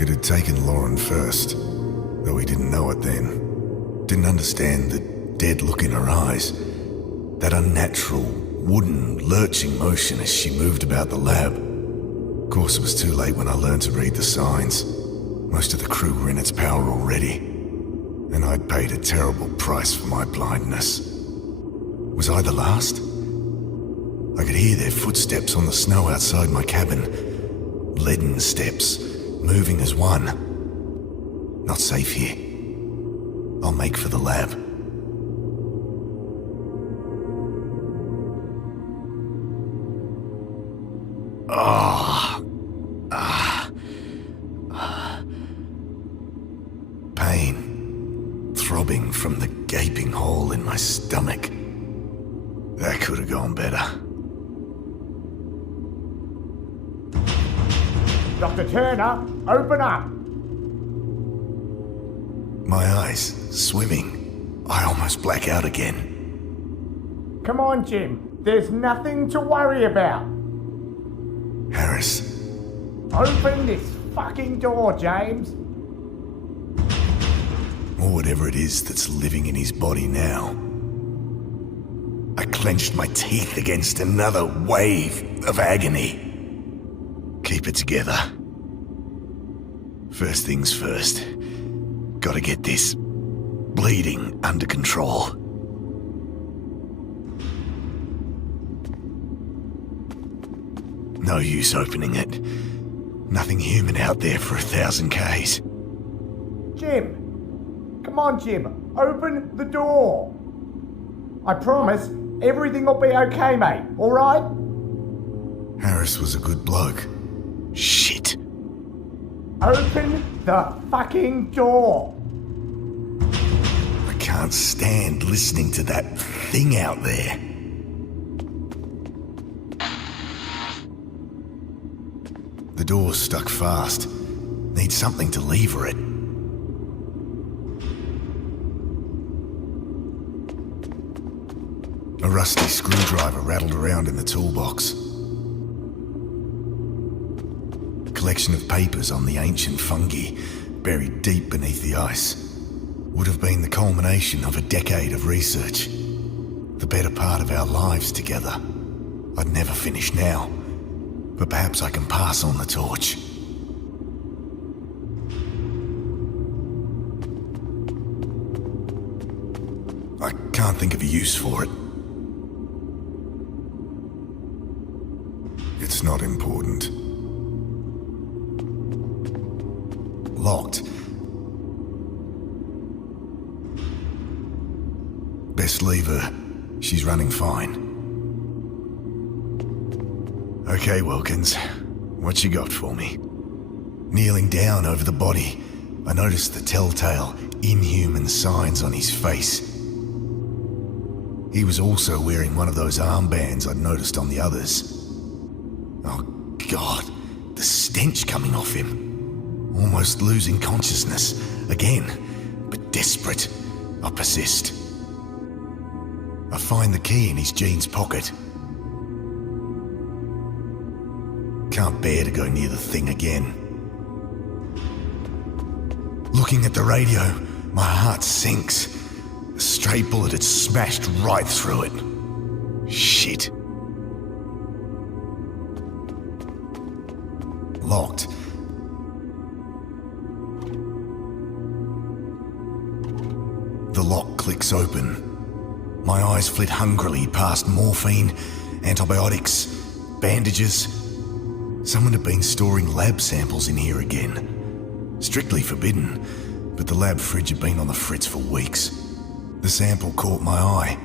It had taken Lauren first, though he didn't know it then. Didn't understand the dead look in her eyes, that unnatural, wooden, lurching motion as she moved about the lab. Of course, it was too late when I learned to read the signs. Most of the crew were in its power already, and I'd paid a terrible price for my blindness. Was I the last? I could hear their footsteps on the snow outside my cabin. Leaden steps, moving as one. Not safe here. I'll make for the lab. Pain, throbbing from the gaping hole in my stomach. That could have gone better. Dr. Turner, open up! My eyes swimming. I almost black out again. Come on, Jim. There's nothing to worry about. Harris. Open this fucking door, James. Or whatever it is that's living in his body now. I clenched my teeth against another wave of agony. Keep it together. First things first. Gotta get this bleeding under control. No use opening it. Nothing human out there for 1,000 Ks. Jim! Come on, Jim. Open the door. I promise everything will be okay, mate. All right? Harris was a good bloke. Shit. Open the fucking door. I can't stand listening to that thing out there. The door's stuck fast. Need something to lever it. A rusty screwdriver rattled around in the toolbox. A collection of papers on the ancient fungi buried deep beneath the ice. Would have been the culmination of a decade of research. The better part of our lives together. I'd never finish now, but perhaps I can pass on the torch. I can't think of a use for it. It's not important. Locked. Best leave her. She's running fine. Okay, Wilkins. What you got for me? Kneeling down over the body, I noticed the telltale, inhuman signs on his face. He was also wearing one of those armbands I'd noticed on the others. Oh, God. The stench coming off him. Almost losing consciousness. Again. But desperate. I persist. I find the key in his jeans pocket. Can't bear to go near the thing again. Looking at the radio, my heart sinks. A stray bullet had smashed right through it. Shit. Locked. The lock clicks open. My eyes flit hungrily past morphine, antibiotics, bandages. Someone had been storing lab samples in here again. Strictly forbidden, but the lab fridge had been on the fritz for weeks. The sample caught my eye.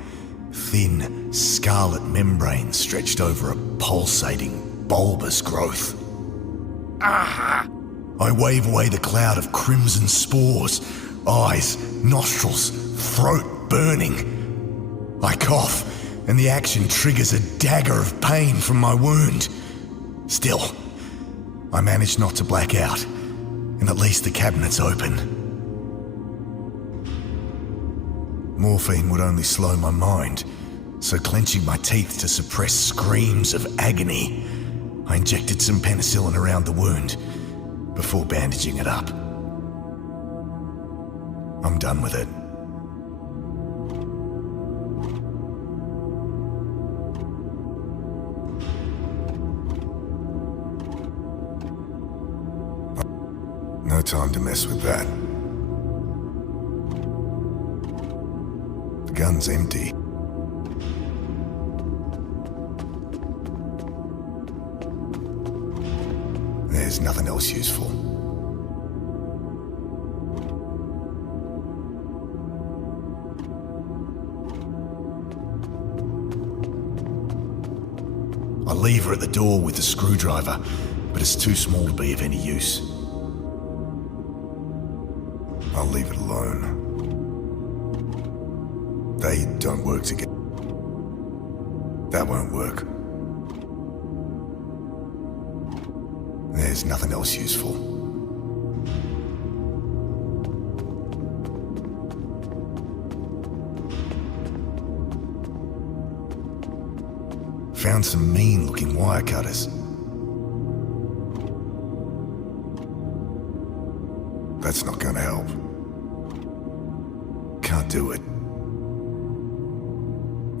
Thin, scarlet membrane stretched over a pulsating, bulbous growth. Ah! I wave away the cloud of crimson spores. Eyes, nostrils, throat burning. I cough, and the action triggers a dagger of pain from my wound. Still, I manage not to black out, and at least the cabinet's open. Morphine would only slow my mind, so clenching my teeth to suppress screams of agony, I injected some penicillin around the wound. before bandaging it up. I'm done with it. No time to mess with that. The gun's empty. There's nothing else useful. I leave her at the door with the screwdriver, but it's too small to be of any use. I'll leave it alone. They don't work together. That won't work. There's nothing else useful. Found some mean-looking wire cutters. That's not gonna help. Can't do it.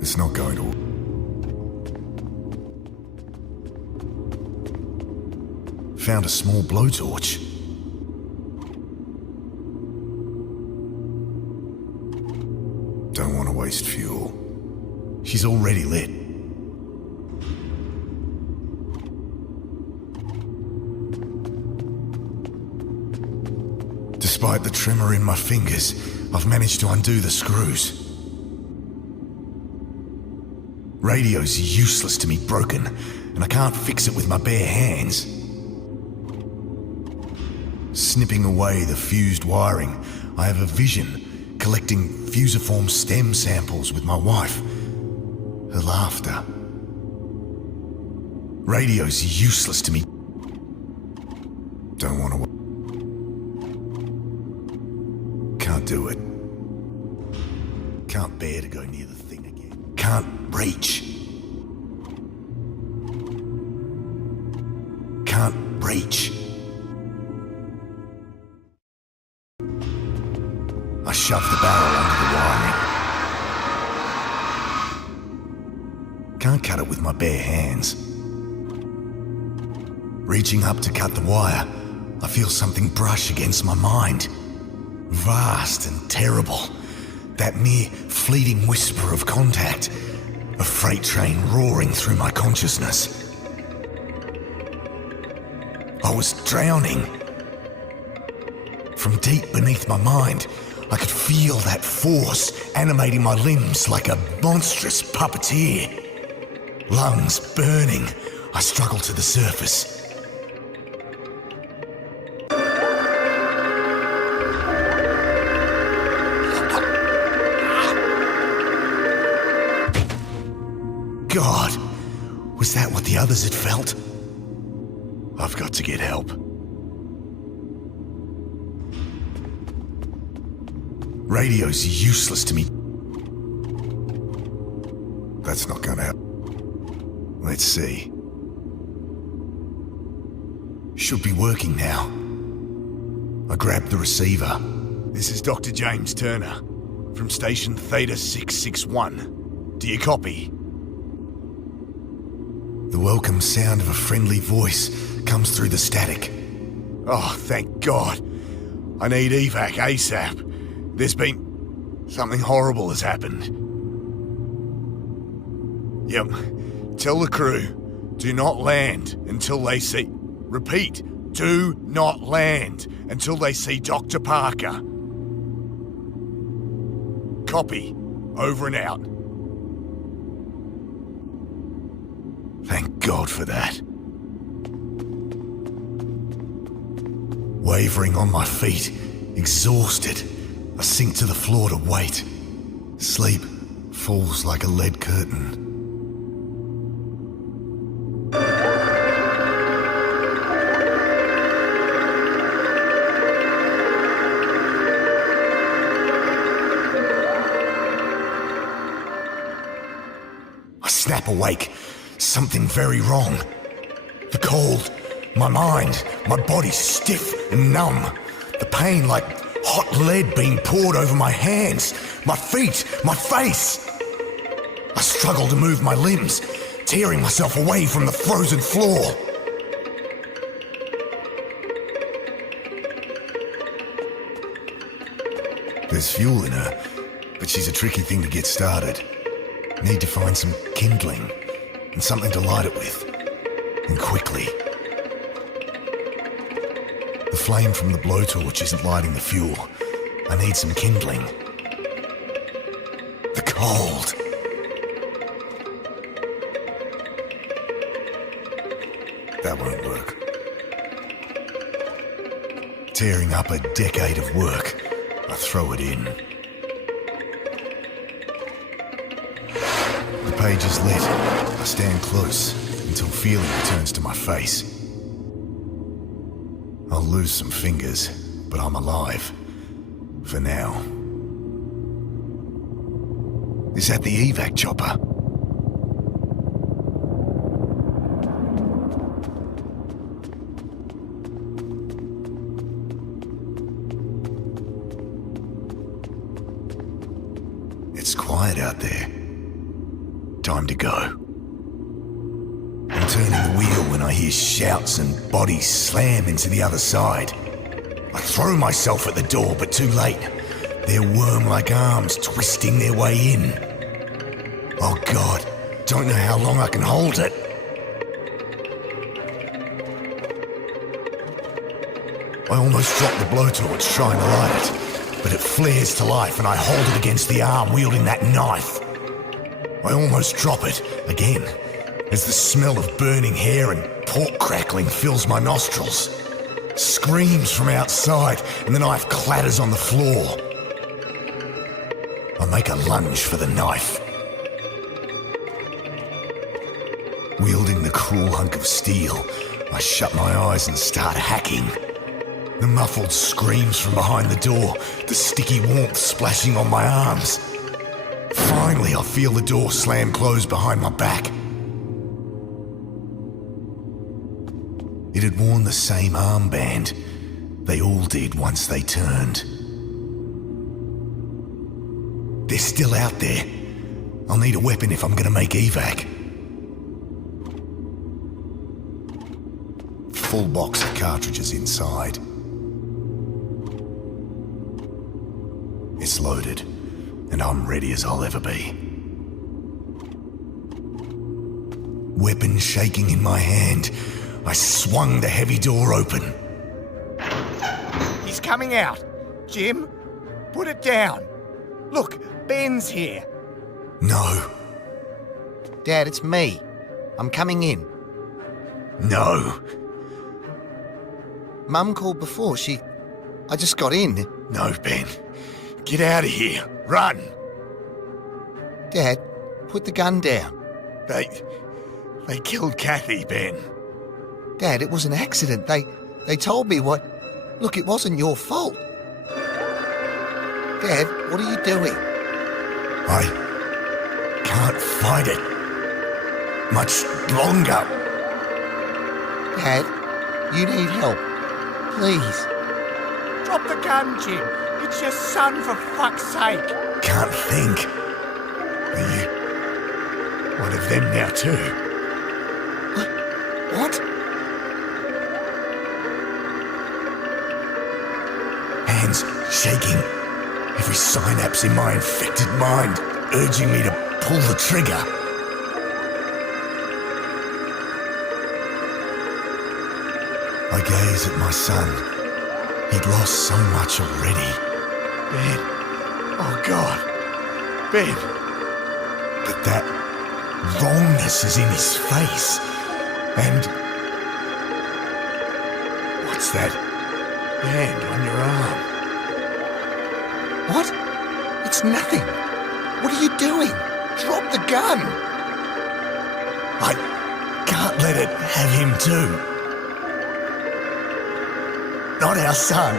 It's not going to. Found a small blowtorch. Don't want to waste fuel. She's already lit. Despite the tremor in my fingers, I've managed to undo the screws. Radio's useless to me broken, and I can't fix it with my bare hands. Snipping away the fused wiring, I have a vision collecting fusiform stem samples with my wife. Her laughter. Radio's useless to me. Don't want to. Can't do it. Can't bear to go near the thing again. Can't reach. Can't reach. I shoved the barrel under the wiring. Can't cut it with my bare hands. Reaching up to cut the wire, I feel something brush against my mind. Vast and terrible. That mere fleeting whisper of contact. A freight train roaring through my consciousness. I was drowning. From deep beneath my mind, I could feel that force animating my limbs like a monstrous puppeteer. Lungs burning, I struggled to the surface. God, was that what the others had felt? I've got to get help. Radio's useless to me. That's not gonna help. Let's see. Should be working now. I grabbed the receiver. This is Dr. James Turner, from station Theta 661. Do you copy? The welcome sound of a friendly voice comes through the static. Oh, thank God. I need evac ASAP. There's been... something horrible has happened. Yep. Tell the crew, do not land until they see... Repeat, do not land until they see Dr. Parker. Copy. Over and out. Thank God for that. Wavering on my feet, exhausted, I sink to the floor to wait. Sleep falls like a lead curtain. I snap awake. Something very wrong. The cold My mind, my body stiff and numb. The pain like hot lead being poured over my hands, my feet, my face. I struggle to move my limbs, tearing myself away from the frozen floor. There's fuel in her, but she's a tricky thing to get started. Need to find some kindling and something to light it with, and quickly. The flame from the blowtorch isn't lighting the fuel. I need some kindling. The cold. That won't work. Tearing up a decade of work, I throw it in. The page is lit. I stand close until feeling returns to my face. I'll lose some fingers, but I'm alive. For now. Is that the evac chopper? It's quiet out there. Time to go. I'm turning the wheel when I hear shouts and bodies slam into the other side. I throw myself at the door, but too late. Their worm-like arms twisting their way in. Oh God, don't know how long I can hold it. I almost drop the blowtorch trying to light it, but it flares to life and I hold it against the arm wielding that knife. I almost drop it again as the smell of burning hair and pork crackling fills my nostrils. Screams from outside and the knife clatters on the floor. I make a lunge for the knife. Wielding the cruel hunk of steel, I shut my eyes and start hacking. The muffled screams from behind the door, the sticky warmth splashing on my arms. Finally, I feel the door slam close behind my back. It had worn the same armband. They all did once they turned. They're still out there. I'll need a weapon if I'm gonna make evac. Full box of cartridges inside. It's loaded, and I'm ready as I'll ever be. Weapon shaking in my hand, I swung the heavy door open. He's coming out. Jim, put it down. Look, Ben's here. No. Dad, it's me. I'm coming in. No. Mum called before. I just got in. No, Ben. Get out of here. Run. Dad, put the gun down. They killed Kathy, Ben. Dad, it was an accident. They told me what... Look, it wasn't your fault. Dad, what are you doing? I can't fight it much longer. Dad, you need help. Please. Drop the gun, Jim. It's your son, for fuck's sake. Can't think. Are you one of them now too? What? Hands shaking. Every synapse in my infected mind urging me to pull the trigger. I gaze at my son. He'd lost so much already. Ben. Oh God. Ben. But that wrongness is in his face. And... what's that band on your arm? What? It's nothing. What are you doing? Drop the gun. I can't let it have him too. Not our son.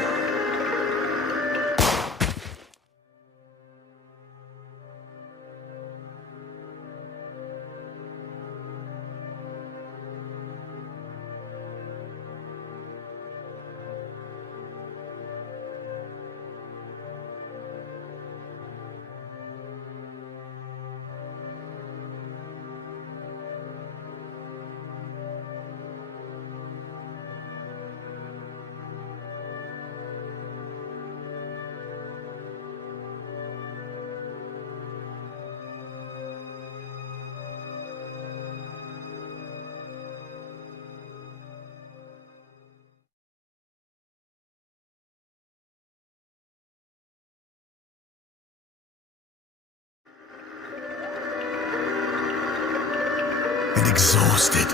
and exhausted,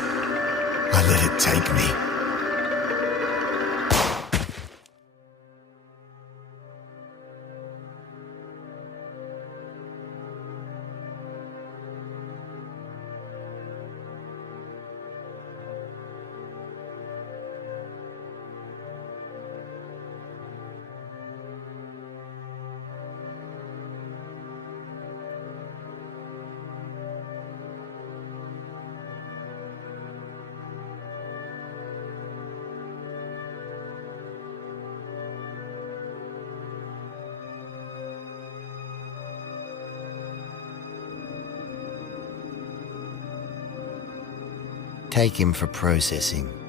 I let it take me. Take him for processing.